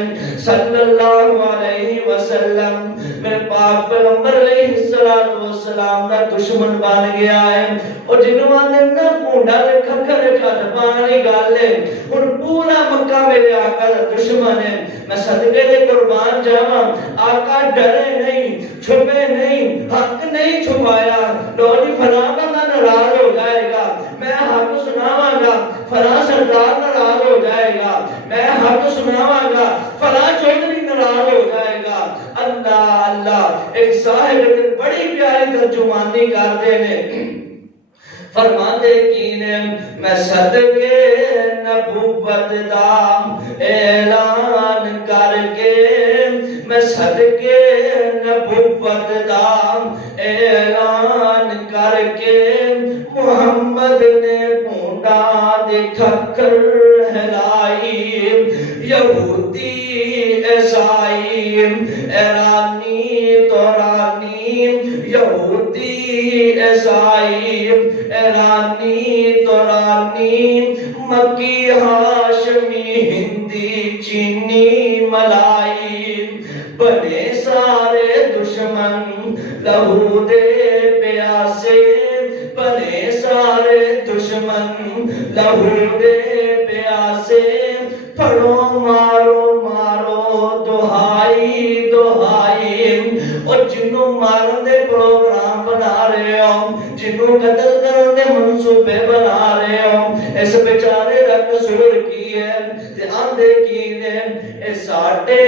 صلی اللہ علیہ وسلم۔ میرے پاک پیغمبر علیہ السلام کا دشمن بن گیا ہے، اور جنہوں نے نہ پونڈا دے کھکر کھٹ پانی گالے، ان پورا مکہ میرے آقا کا دشمن ہے۔ میں صدقے دے قربان جاواں، آقا ڈرے نہیں، چھپے نہیں، حق نہیں چھپایا۔ لوری فلاں بندہ ناراض ہو جائے گا، میں حق سناواں گا، فلاں سردار ناراض ہو جائے گا، میں حق سناواں گا، فلاں چودھری ناراض ہو جائے گا۔ اللہ اللہ، ایک صاحب بڑی پیاری ترجمانی کرتے ہیں، فرماندے کی نے میں صدقے نبوت دا اعلان کر کے، میں صدقے نبوت دا اعلان کر کے، محمد نے پونڈا دے کھکر ہلائی، یہودی عیسائی ایرانی تورانی، یہودی عیسائی ایرانی تورانی، مکی ہاشمی ہندی چینی ملائی، بنے سارے دشمن لہو دے پیاسے، بنے سارے دشمن لہو دے پیاسے، پڑھو مارو مارو دہائی دہائی، اور جنہوں مارن دے پروگرام بنا رہے ہو، جنہوں قتل کرن دے منصوبے بنا رہے ہو، اس بیچارے دا قصور کی ہے، آندے کی نے اے ساٹے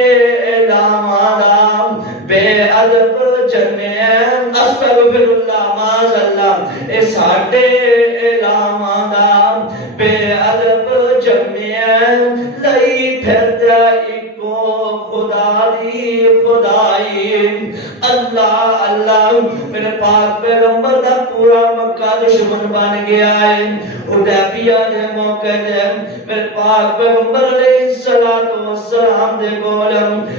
اعلامہ دا بے ادب جنیم، استغفر اللہ معاذ اللہ، اے ساٹے اعلامہ دا بے ادب جنیم، لئی پھردا ایکو خدا دی خدائی۔ اللہ اللہ، میرے پاک پیغمبر دا پورا مکہ دشمن بن گیا ہے۔ حدیبیہ دے موقع دے میرے پاک پیغمبر علیہ السلام دے کول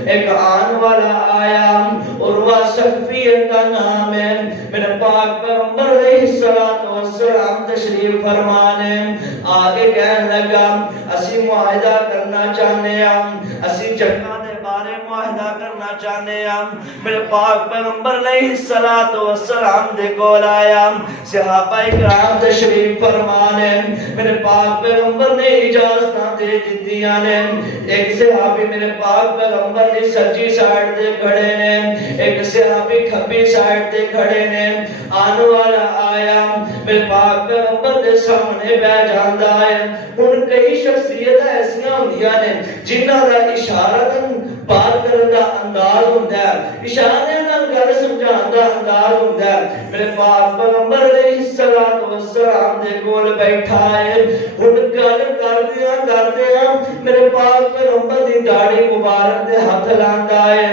ایک آن والا آیا، عروہ ثقفی کا نام ہے۔ میرے پاک پیغمبر علیہ السلام تشریف فرمانے آگے کہنے لگا، اسی معاہدہ کرنا چاہنے ہیں، اسی جنگاں دے بارے معاہدہ کرنا چاہنے ہیں۔ میرے پاک پیغمبر علیہ السلام دے کول آیا، صحابہ کرام تشریف فرمانے، میرے پاک پیغمبر نے اجازتاں دے دتیاں نے۔ ایک صحابی میرے پاک پیغمبر دی سجی سائیڈ دے کھڑے نے، ایک صحابی کھبی سائیڈ دے کھڑے نے۔ آنے والا آیا، میرے پاک پیغمبر دے سامنے بیٹھ جاندا ہے۔ ان کئی شخصیت ایسیاں ہوندیاں نے جنہاں دا اشارتاً بات کرن دا انداز ہوندا ہے، اشارے نال گل سمجھان دا انداز ہوندا ہے۔ میرے پاک پیغمبر علیہ السلام دے کول بیٹھا ہے، ان گل کردیاں میرے پاک پیغمبر دی داڑھی مبارک دے ہاتھ لاندا ہے،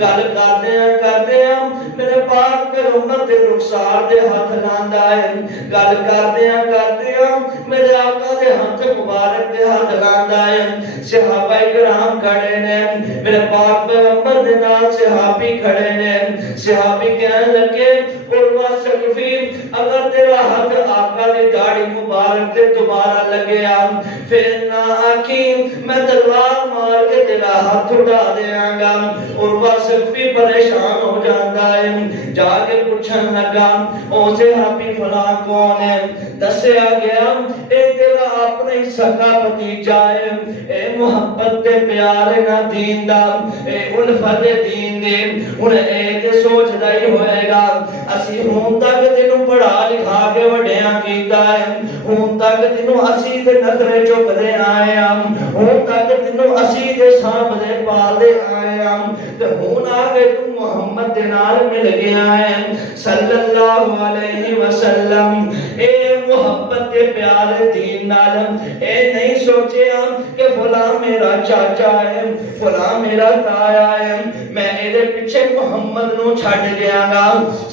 گل کردیاں میرے پاک پیغمبر دے رخسار دے ہاتھ لاندا ہے، گل کردیاں میرے آقا دے ہاتھ مبارک دے ہاتھ لاندا ہے۔ صحابہ کرام کھڑے نے، میرے پاک پیغمبر دے نال صحابی کھڑے نے۔ صحابی کہنے لگے، عروہ ثقفی، اگر تیرا ہاتھ آقا دی داڑھی مبارک دے دوبارہ لگیا پھر نہ آکھی میں تلوار مار کے تیرا ہاتھ اٹھا دیاں گا۔ عروہ ثقفی پریشان ہو جاندا ہے، جا کے پوچھن لگا او صحابی فلاں کون ہے؟ دسیا گیا اے تیرا اپنے ہی سگا بھتیجا ہے، اے محبت دے پیارے نہ دین دا، اے الفت دین دے، ہن اے تے سوچدا ہی ہوئے گا اسی ہون تک تینوں پڑھا لکھا کے وڈیاں کیتا ہے، ہون تک تینوں اسی تے نخرے چکدے آئے ہم، ہون تک تینوں اسی تے سانپ دے پال دے آئے ہم، تے ہون آگے تم محمد دے نال مل گیا ہے صلی اللہ علیہ وسلم. اے محبت دے پیار دین نال اے نہیں سوچیا کہ فلاں میرا چاچا ہے فلاں میرا تایا ہے میں اے پیچھے محمد نو چھڈ گیا گا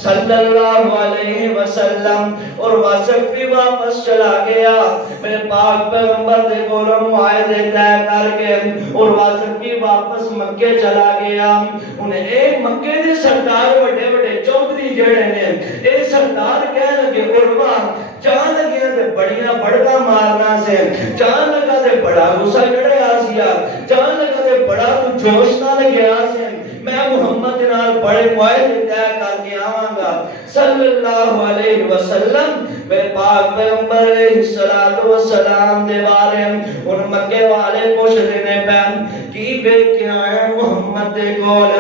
صلی اللہ علیہ وسلم. اور واسق بھی واپس چلا گیا میرے پاک پیغمبر دے کولوں معاہدے طے کر کے اور واسق بھی واپس مکے چلا گیا. انہیں اے مکے دے سردار بڑے بڑے چودھری جڑے نے اے سردار کہہ لگے عروا جان لگیا تے بڑیاں بڑکا مارنا سے جان لگا تے بڑا غصہ چڑھیا سیا جان لگا تے بڑا تو جوش نہ لگیا سے میں محمد نال بڑے معاہدے طے کر کے آواں گا صلی اللہ علیہ وسلم. میرے پاک پیغمبر علیہ الصلوۃ والسلام دے بارے ان مکے والے پوچھتے نے پہن کی بے کیا ہے محمد دے کول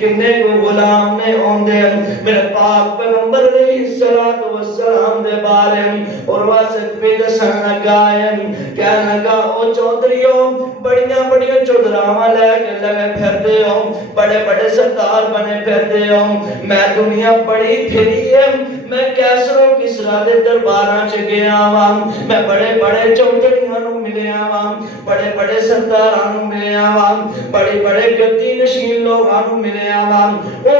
کنے کو غلام نے اوندے میرے پاک پیغمبر علیہ الصلوۃ والسلام دے بارے اور واسط پہ دسن لگا ہے کہنے لگا او چودھریوں بڑیاں بڑیاں چودھراواں لے کے لگے پھردے ہو بڑے بڑے سردار بنے پھردے ہو میں دنیا بڑی پھری ہے میں کیسرو کسرا دے درباراں چ گیا وا میں بڑے بڑے چودھریاں نو ملیا وا بڑے بڑے سرداراں نو ملیا وا بڑے بڑے گدی نشین لوگاں نو ملیا وا او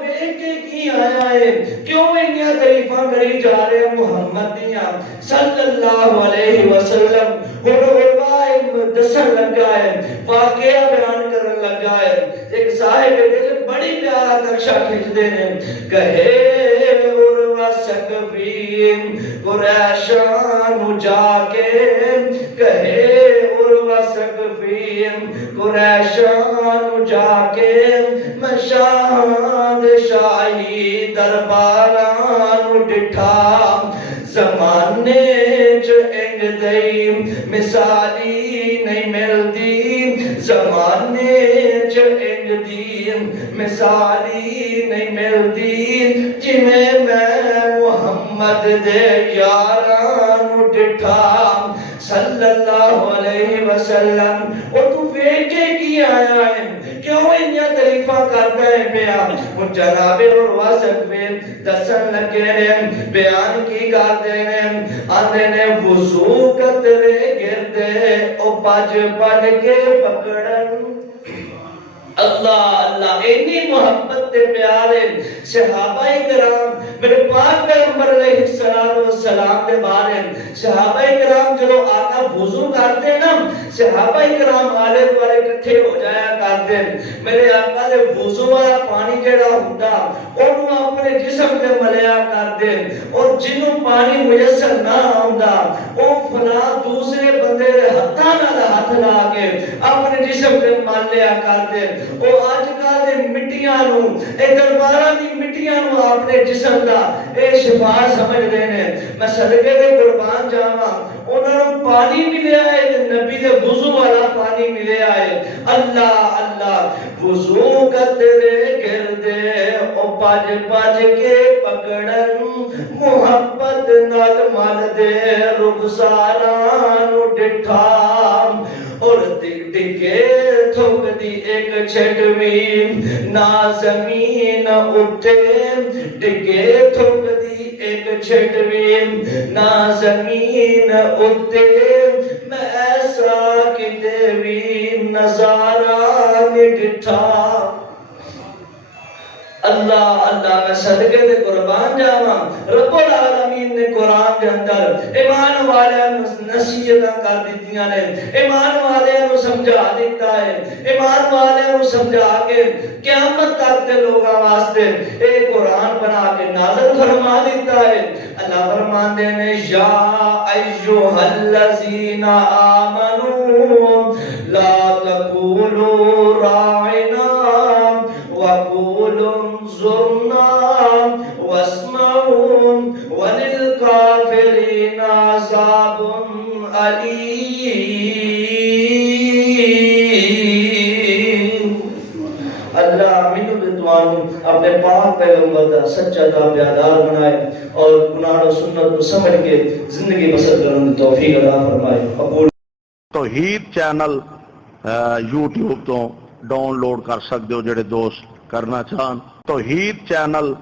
ویکھ کے کی آیا ہے کیوں انہاں تعریفاں کری جا رہے محمد دیاں صلی اللہ علیہ وسلم. اور دسن لگا ہے واقعہ بیان کرن لگا ہے ایک صاحب دل بڑی پیارا نقشہ کھینچ دے نے کہے عروا سقفی قریشان جا کے کہے عروا سقفی قریشان جا کے میں شاہد شاہی درباران ڈٹھا زمانے چ انگ دئی مثالی نہیں ملدی زمانے چ انگ دی مثالی نہیں ملدی جویں میں محمد دے یاراں نو ڈٹھا صلی اللہ علیہ وسلم. اور تو ویکھ کے کی آیا ہے کیوں انہاں تعریفاں کردا ہے پیا جناب اور واسط میں دسن لگے نے بیان کی کردے نے آندے نے وضو قطرے گردے او بج بج کے پکڑن اللہ اللہ اتنی محبت دے پیارے صحابہ کرام میرے پاک پیغمبر علیہ الصلوۃ والسلام دے بارے صحابہ کرام جو آقا وضو کرتے نا صحابہ کرام آلے دوالے اکٹھے ہو جایا کرتے میرے آقا دے وضو والا پانی جڑا ہوندا اونوں اپنے جسم تے ملیا کرتے اور جنوں پانی میسر نہ آوندا او فلاں دوسرے بندے دے ہتھاں نال ہاتھ لا کے اپنے جسم تے مل لیا کرتے او آج کل دے مٹیاں نو اے درباراں دی مٹیاں نو اپنے جسم دا اے شفا سمجھ دے نے میں صدقے دے قربان جاواں انہاں نو پانی ملیا ہے تے نبی دے وضو والا پانی ملیا ہے اللہ اللہ وضو قطرے گردے او پج پج کے پکڑن محبت نال مل دے رخساراں نو ڈٹھا اور ڈگے تھوک دی ایک چھٹوی نہ زمین اٹھے ڈگے تھوک دی ایک چھٹوی نہ زمین اٹھے میں ایسا کتے بھی نظارہ ڈٹھا اللہ اللہ میں صدقے دے قربان جاواں رب العالمین نے قرآن دے اندر ایمان والیاں نصیحتاں کر دتیاں نے ایمان والیاں نو سمجھا دیتا ہے ایمان والیاں نو سمجھا کے قیامت تک دے لوگاں واسطے اے قرآن بنا کے نازل فرما دیتا ہے اللہ فرماندے نے یا ایھا الذین آمنو لا تقولوا راعنا وقولوا انظرنا واسمعوا وللکافرین عذاب علیم. اللہ مینوں تے تانوں اپنے پاک پیغمبر دا سچا تابعدار بنائے اور قرآن و سنت کو سمجھ کے زندگی بسر کرنے کی توفیق عطا فرمائے. قبول. توحید چینل یوٹیوب تو ڈاؤن لوڈ کر سکتے ہو جڑے دوست کرنا چاہن توحید چینل